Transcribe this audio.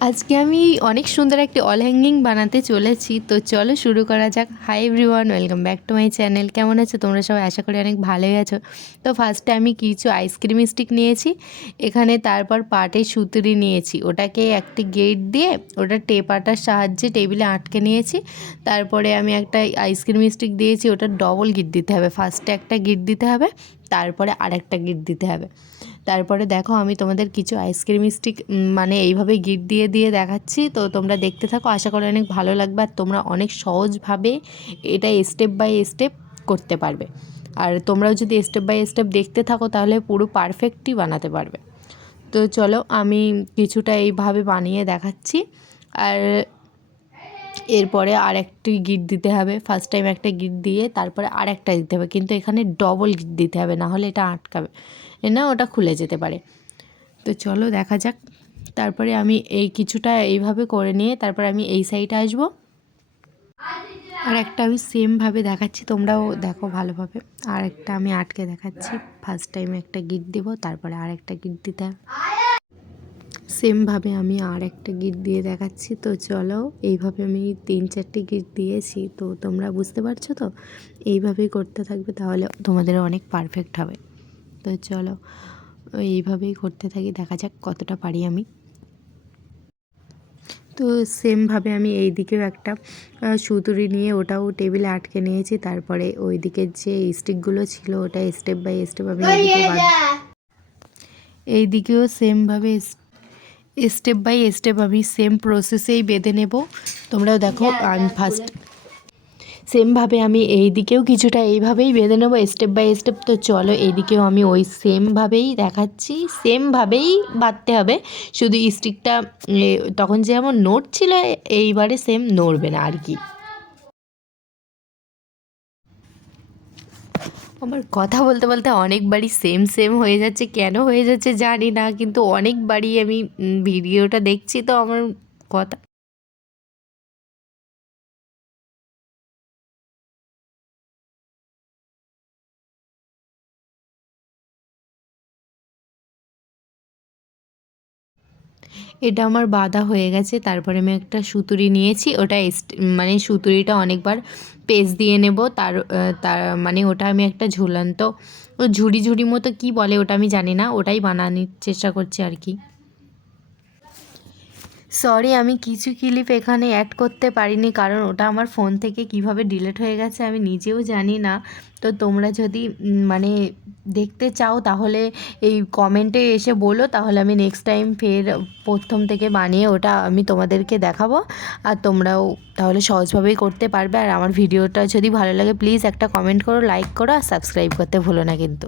আজকে আমি অনেক সুন্দর একটি অল হ্যাঙ্গিং বানাতে চলেছি। তো চলো শুরু করা যাক। Hi everyone, welcome back to my channel. কেমন আছো তোমরা সবাই? আশা করি অনেক ভালোই আছো। তো ফার্স্টে আমি কিছু আইসক্রিম স্টিক নিয়েছি এখানে, তারপর পাটে সুতুরি নিয়েছি, ওটাকে একটি গেট দিয়ে ওটা টেপাটার সাহায্যে টেবিলে আটকে নিয়েছি। তারপরে আমি একটা আইসক্রিম স্টিক দিয়েছি, ওটা ডবল গিট দিতে হবে। ফার্স্টে একটা গিট দিতে হবে, তারপরে আরেকটা গিট দিতে হবে। তারপরে দেখো আমি তোমাদের কিছু আইসক্রিম স্টিক মানে এইভাবে গিট দিয়ে দিয়ে দেখাচ্ছি। তো তোমরা দেখতে থাকো, আশা করি অনেক ভালো লাগবে আর তোমরা অনেক সহজভাবে এটা স্টেপ বাই স্টেপ করতে পারবে। আর তোমরাও যদি স্টেপ বাই স্টেপ দেখতে থাকো তাহলে পুরো পারফেক্টই বানাতে পারবে। তো চলো আমি কিছুটা এইভাবে বানিয়ে দেখাচ্ছি। আর এরপরে আর একটি গিট দিতে হবে। ফার্স্ট টাইম একটা গিট দিয়ে তারপরে আর একটা দিতে হবে, কিন্তু এখানে ডবল গিট দিতে হবে, না হলে এটা আটকাবে না, ওটা খুলে যেতে পারে। তো চলো দেখা যাক। তারপরে আমি এই কিছুটা এইভাবে করে নিয়ে তারপর আমি এই সাইডে আসবো। আর একটা আমি সেমভাবে দেখাচ্ছি, তোমরাও দেখো ভালোভাবে। আর একটা আমি আটকে দেখাচ্ছি। ফার্স্ট টাইম একটা গিট দেবো, তারপরে আর একটা গিট দিতে হবে। সেমভাবে আমি আর একটা গিট দিয়ে দেখাচ্ছি। তো চলো এইভাবে আমি 3-4টি গিট দিয়েছি, তো তোমরা বুঝতে পারছো তো? এইভাবেই করতে থাকবে, তাহলে তোমাদের অনেক পারফেক্ট হবে। তো চলো এইভাবেই করতে থাকি, দেখা যাক কতটা পারি আমি। তো সেমভাবে আমি এই দিকেও একটা সুতুরি নিয়ে ওটাও টেবিলে আটকে নিয়েছি। তারপরে ওই দিকের যে স্টিকগুলো ছিল ওটা স্টেপ বাই স্টেপ আমি এই দিকেও সেমভাবে স্টেপ বাই স্টেপ আমি সেম প্রসেসেই বেঁধে নেব। তোমরাও দেখো আমি ফার্স্ট সেমভাবে আমি এই দিকেও কিছুটা এইভাবেই বেঁধে নেবো স্টেপ বাই স্টেপ। তো চলো এইদিকেও আমি ওই সেমভাবেই দেখাচ্ছি, সেমভাবেই বাঁধতে হবে। শুধু স্টিকটা তখন যেমন নড়ছিল এইবারে সেম নড়বে না আর কি। আমার কথা বলতে বলতে অনেকবারই সেম সেম হয়ে যাচ্ছে, কেন হয়ে যাচ্ছে জানি না, কিন্তু অনেকবারই আমি ভিডিওটা দেখছি তো আমার কথা এটা আমার বাঁধা হয়ে গেছে। তারপরে আমি একটা সুতুরি নিয়েছি, ওটা মানে সুতুরিটা অনেকবার পেঁচ দিয়ে নেব। তার মানে ওটা আমি একটা ঝুলন্ত ও ঝুড়ি ঝুড়ি মতো কি বলে ওটা আমি জানি না, ওটাই বানানোর চেষ্টা করছি আর কি। সরি আমি কিছু ক্লিপ এখানে অ্যাড করতে পারিনি, কারণ ওটা আমার ফোন থেকে কিভাবে ডিলিট হয়ে গেছে আমি নিজেও জানি না। তো তোমরা যদি মানে দেখতে চাও তাহলে এই কমেন্টে এসে বলো, তাহলে আমি নেক্সট টাইম ফের প্রথম থেকে বানিয়ে ওটা আমি তোমাদেরকে দেখাবো। আর তোমরাও তাহলে সহজভাবেই করতে পারবে। আর আমার ভিডিওটা যদি ভালো লাগে প্লিজ একটা কমেন্ট করো, লাইক করো আর সাবস্ক্রাইব করতে ভুলো না কিন্তু।